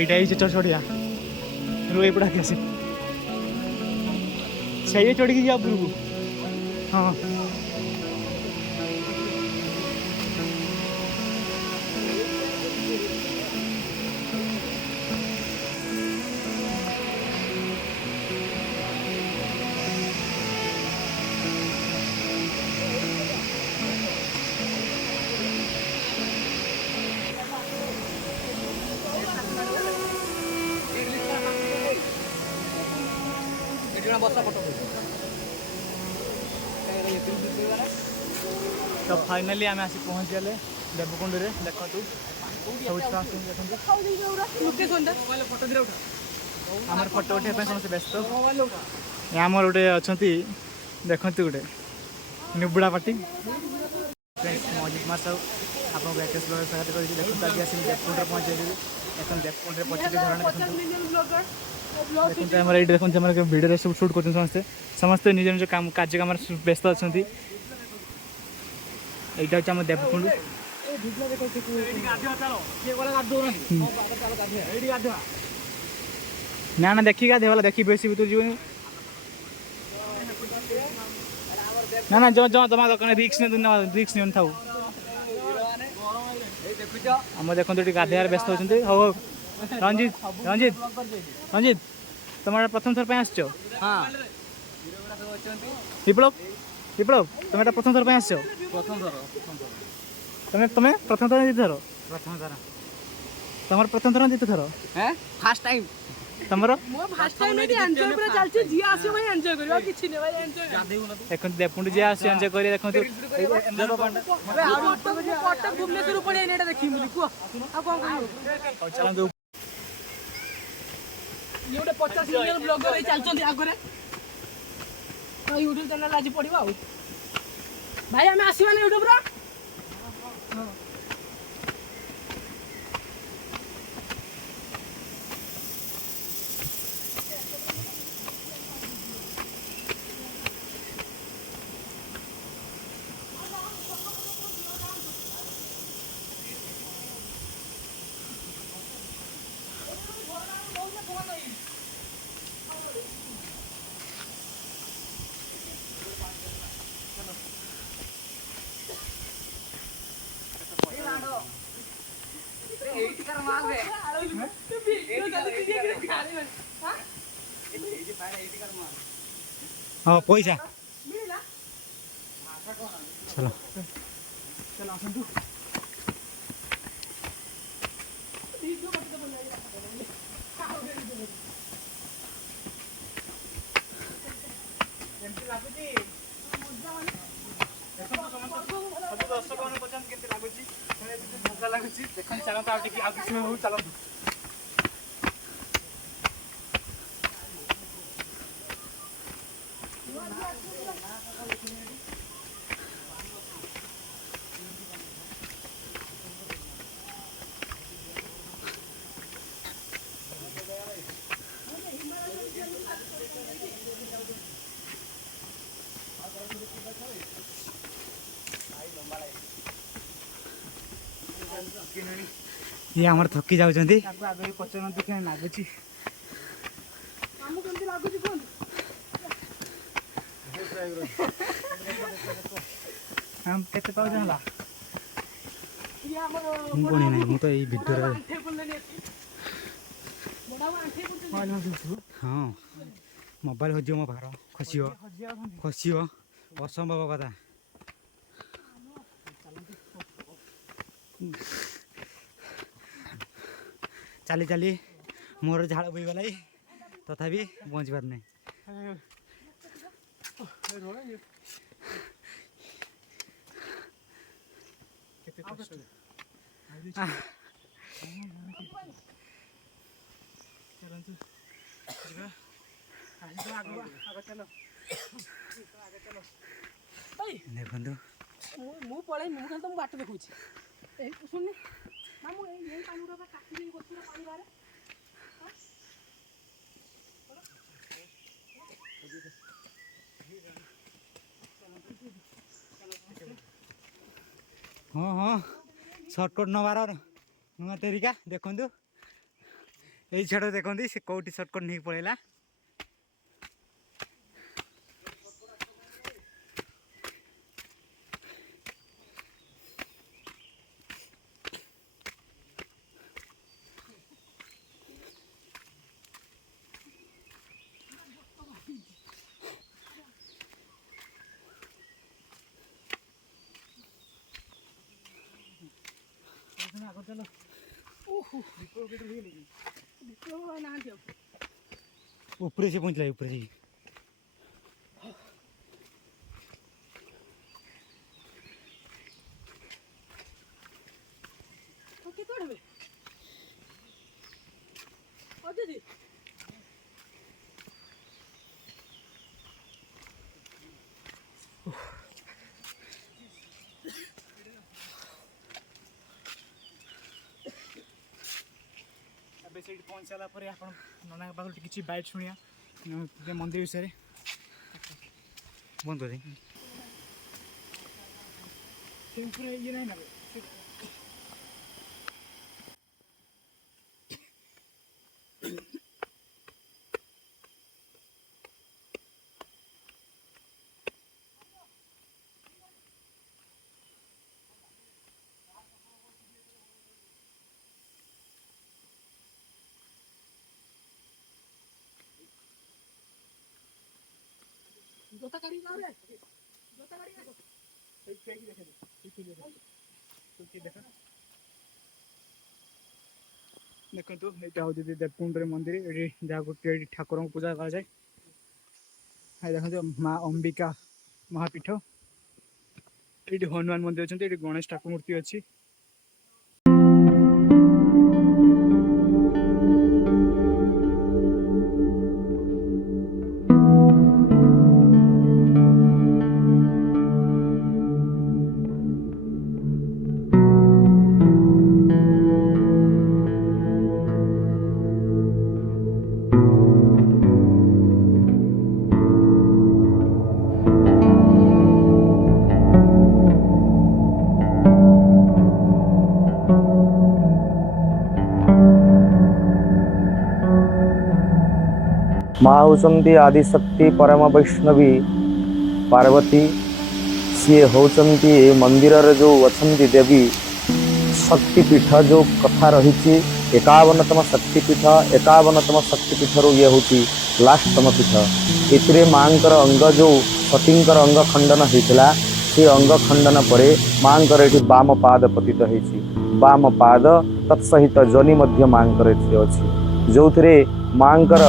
এইটা এই যে চড়িয়া রু ଏପଟେ ଆସି ଆସି ସେଇ ଚଢ଼ିକି ଯିବା ଉପରକୁ। ହଁ तो फाइनाली आम आसी पहुँची गले देवकुंड रे। देखु सब छुआ देखते आमर फटो उठाई समस्त व्यस्त। आमर गोटे अच्छा देखु गोटे निबुड़ा पार्टी मजिद मास आप सहायता कर देखते आज आस देवकुंड पहुँचे देवकुंड पचरी धरण देखते आम ये देखते भिडियो सब सुट कर समस्ते समस्ते निज निज काम कार्य कम व्यस्त अच्छा। এইটা হচ্ছে আমার দেবকুণ্ড। না না দেখি গাধে ভালো দেখি বেশি ভিতর যাবনি। না না জমা দোকানে রিক্স নিয়ে থাও। আমার দেখুন এটি গাধেয়ার ব্যস্ত অনেক। হো রঞ্জিত রঞ্জিত রঞ্জিত তোমার প্রথম থর আসছ? হ্যাঁ বিপ্লব বিপ্লব তুমি এটা প্রথম থর আসছ? প্রথম থর। তুমি তুমি প্রথম থর দ্বিতীয় থর? প্রথম থর। তোমার প্রথম থর দ্বিতীয় থর? হ্যাঁ ফার্স্ট টাইম। তোমার মো ফার্স্ট টাইম এটি এনজয় করে চালছি। জি আসে ভাই এনজয় করিবা কিছু নেই ভাই এনজয় এখন দেবকুণ্ড জি আসে এনজয় করি। দেখো তো আরে আর কটক ভুবনেশ্বর উপরে এটা দেখি বলি কো আর কোন কইও চলন দে ये गोटे 50 मिलियन ब्लॉगर चलते आगे यूट्यूब चैनल आज पड़ा भाई आम आसवा यूट्यूब रा हाँ पैसा चलो चलो दर्शक मैंने पचास के लगुच मजा लगुच देखते चलता आगे किसी में चलता ये आमर थकी जाउछंती आगे पचन देखे लागुची हम केमती लागुची कोन हम केते पाउ जानला ये हमर कोनी नै मु तो ए वीडियो रे हां मोबाइल होजियो मो भार खसियो असंभव कथा चली चली मोर झाड़ बोई गला तथापि पहुँच पार नहीं देखो मु पळे मु खाली तुम बाट देखुची ए सुननी ना मु ए पानी रा काटी दे गोती रा पानी बारे हाँ हाँ सर्टकट नबार नुआ तरीका देखु यही छड़ देखते से कौटी सर्टकट नहीं पड़ेगा। ऊपर से पहुंचला ऊपर से पहुँच सारापर आप नना पाख किसी बाइट शुणिया मंदिर विषय बंद कर ये ना जोता गाड़ी जाओ रे जोता गाड़ी देखो एक फेंक देखे देखो देखो यहाँ हूँ देवकुंड मंदिर ये जहाँ गोटे ठाकुर पूजा कर जाए देखो माँ अंबिका महापीठ ये हनुमान मंदिर अच्छा ये गणेश ठाकुर मूर्ति अच्छी। माँ होचंती आदिशक्ति परम वैष्णवी पार्वती सी होचंती मंदिर जो वचंती देवी शक्तिपीठ जो कथा रही 51तम शक्तिपीठ 51तम शक्तिपीठ ये हूँ लास्टतम पीठ ए माँकर अंग जो सतींकर अंग खंडन होता से अंग खंडन पर माँकर ये बाम पाद पतित होती बाम पाद तत्सहित जनी मध्य माँकर अच्छी जो थे माँकर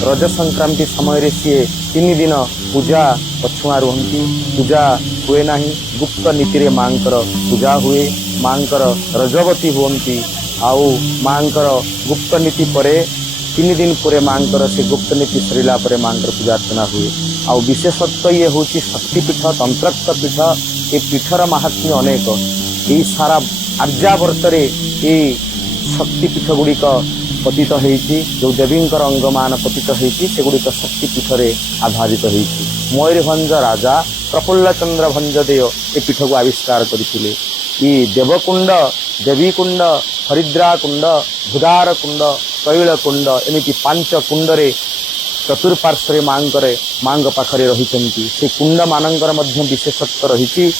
रज संक्रांति समय सी 3 दिन पूजा पछुआ रुहति पूजा हुए ना गुप्त नीति माँकर पूजा हुए माँकर रजवती हुंती आउ माँकर गुप्त नीति पर 3 दिन पर माँकर से गुप्त नीति सरिला पर माँकर पूजा अर्चना हुए आउ विशेषत्व ये हूँ शक्तिपीठ तंत्रक्त पीठ ये पीठर महात्म्य अनेक ये सारा आर्यावर्त शक्तिपीठ गुड़िक पतित होती जो देवींकर अंगमान पतित होती से गुड़िक शक्तिपीठ आधारित होती मयूरभंज राजा प्रफुल्ल चंद्र भंजदेव ये पीठ को आविष्कार करते ये देवकुंड देवीकुंड हरिद्रा कुंड भुदार कुंड तैलकुंड एमती 5 कुंडरे चतुर्पार्श्वे माँग पाखरे रही से कुंड मानकर विशेषत्व रही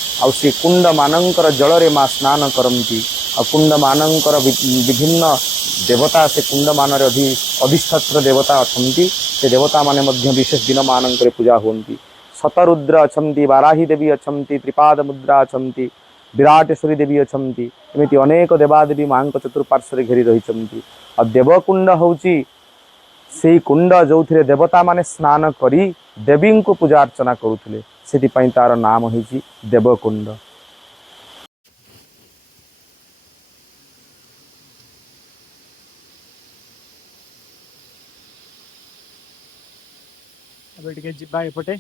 से कुंड मानकर जल माँ स्नान करती आ कुंड मानकर विभिन्न देवता से कुंड मान अधिष्ठात्र देवता अच्छा से देवता माने विशेष दिन मानक पूजा होती शतरुद्र अच्छा वाराही देवी अच्छा त्रिपाद मुद्रा अच्छा विराटेश्वरी देवी अच्छा एमती अनेक देवादेवी माँ चतुर्पार्श्वे घेरी रही आ देवकुंड हूँ से कुंड जो थे देवता माने स्नान करी देवी को पूजा अर्चना करुले से तार नाम हो देवकुंड। अब टे जा एपटे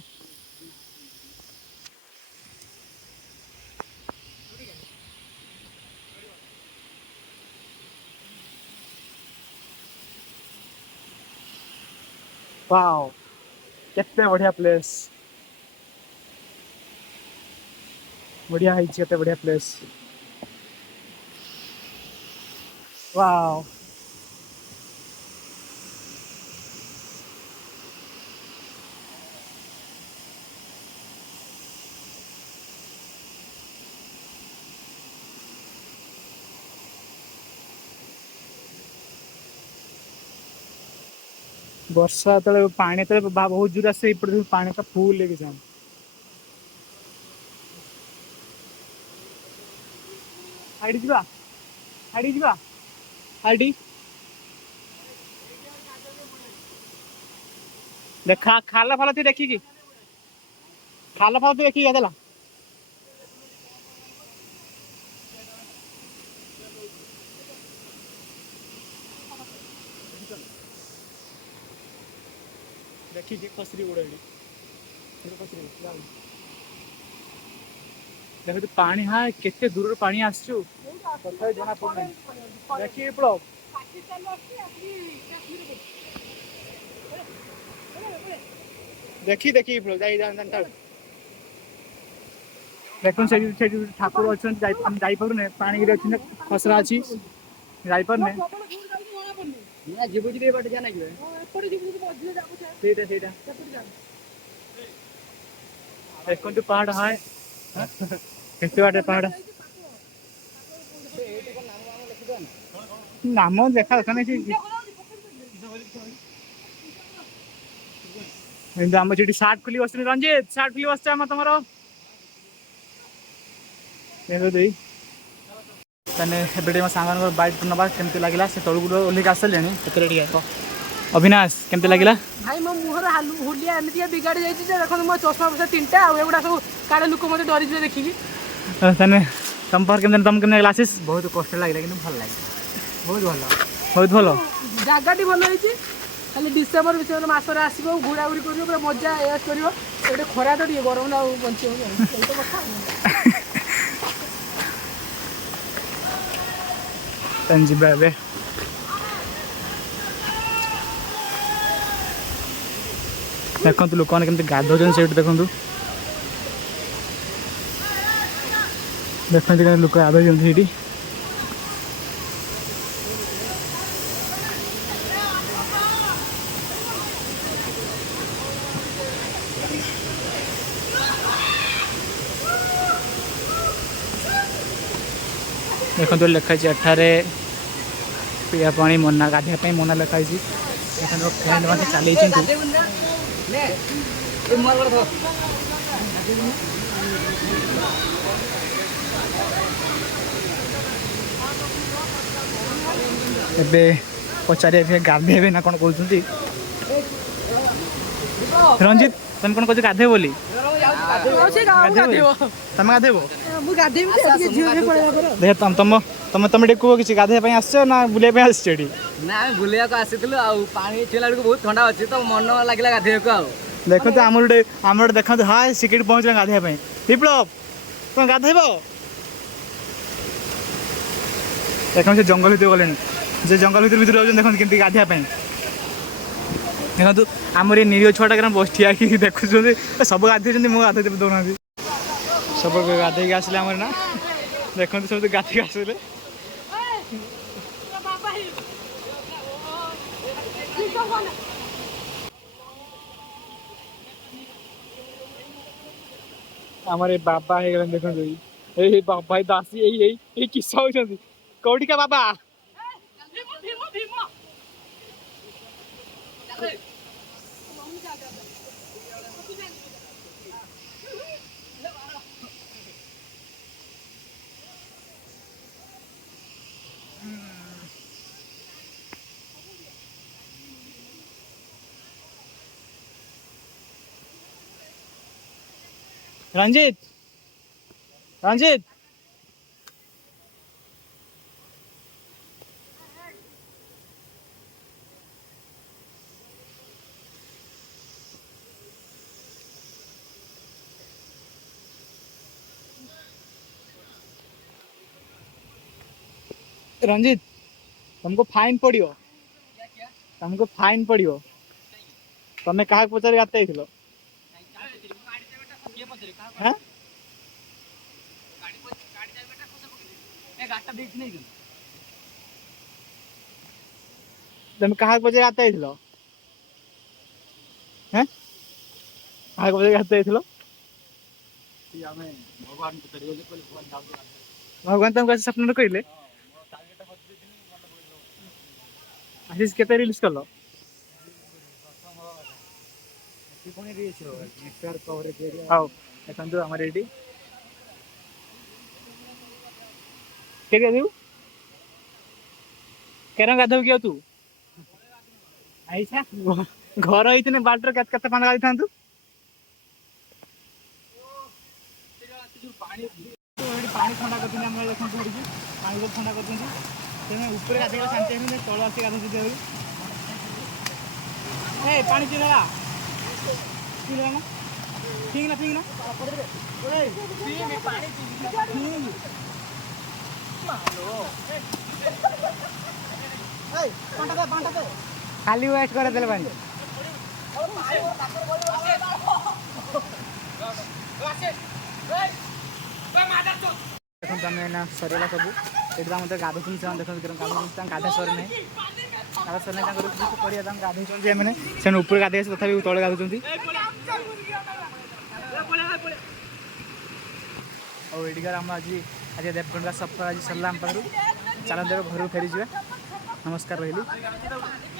वाओ केते बढ़िया प्लेस बढ़िया है केते बढ़िया प्लेस वाओ वर्षा तले पानी तले बहुत जोर आसे पानी का फुल लेके जाए हाड़ी जीवा हाड़ी जीवा हाड़ी देखा खाला फाला तू देखी कि खाला फाला तू देखी गादेला देखी जे कसरी उड़ेली देखो तो पानी हाँ केते दूर पानी आसचु तथा जना पड़े देखी विप्लव देखी देखी विप्लव जाई जान जान देखो से ठाकुर अच्छा जाई पारुने पानी रे अछि खसरा अछि जाई पारने ना जीबुजी रे बाटे जाना कि एपटे जीबुजी मझिले जाबो सेटा सेटा देखो तो पहाड़ है केते बाटे पहाड़ नाम देखा देखा नहीं आम जी सार्ट खुली बस रंजित सार्ट खुली बस आम तुम सांग बाइक नवा केमती लगला से तलू ओह्लिक आसले अविनाश केमती लगला भाई मो मुहर हुलिया एमती बिगाड़ी जाइए देखो मो चश्मा पसा 3टा एगुड़ा सब काले लोक मत डरी देखिकी तुम पर तुम केमती ग्लासेस बहुत कष्ट लगे कि भल लगे बहुत भल बहुत भल जगह भल होती खाली डिसेम्बर विसेम्बर मसरे आसो घूरा घूरी कर पूरा मजा एस कर खरा तो टे गरम ना बचे जी देखो लोक मैंने केमती गाधोन से देखो देखते लोक गाधोन से देखो लिखाई एठारे पीवा पानी मना गाधिया मना लिखाई फ्रेंड मैंने चल पचारे गाधे ना कौन कहते रंजित तुम कौन कह गाधे बोली तुम गाधेब देख तुम तुम तुम तुम कह कि गाधे आस ना बुले आस ना बुलिया को आसीलु आ पानी छेला बहुत ठंडा अच्छी तो मन लगे गाधे को देखो तो आम देखो हाँ सिकेट पहुँच गाधे विप्लव तुम गाधेब देखो से जंगल भर गले जे जंगल भर रोज देखो केमती गाधे देखो आमर ये निरीह छुआटा बस ठिया देखुं सब गाधे मुझे गाधे दौना सब गाधे आसले आम ना देखते सब गाधे आसले आमर ये बाबा है देखो बाबा दासी यही किस्सा होती कौटिका बाबा रंजित रंजित रंजित तुमको फाइन पड़ो तुमको फाइन पड़ो तुम्हें क्या पचार गाते हाँ तुम कहा बजे गाता है हैं कहा बजे गाता है भगवान तुमको ऐसे सपन कहले आशीष केते रिलीज कल हाँ देखो आम ये के गाधु केरम गाधव किया तू आईसा घर होती बाटर केते पान गाई था पानी ठंडा कर पानी ठंडा कर ऊपर गाधे शांति तल आस गाधु पानी चिल्ला ना ठीक ना खाली वेस्ट कर देले पानी देखो आम ना सरला सब ये मत गाधु देखो गाधा सर ना गाधा सर ना गाधे से ऊपर गाधे तथा तले गाधुं और ये आम आज आज देवकुंड सफर आज सरला आम पाखु चल घर फेरी जा नमस्कार रही।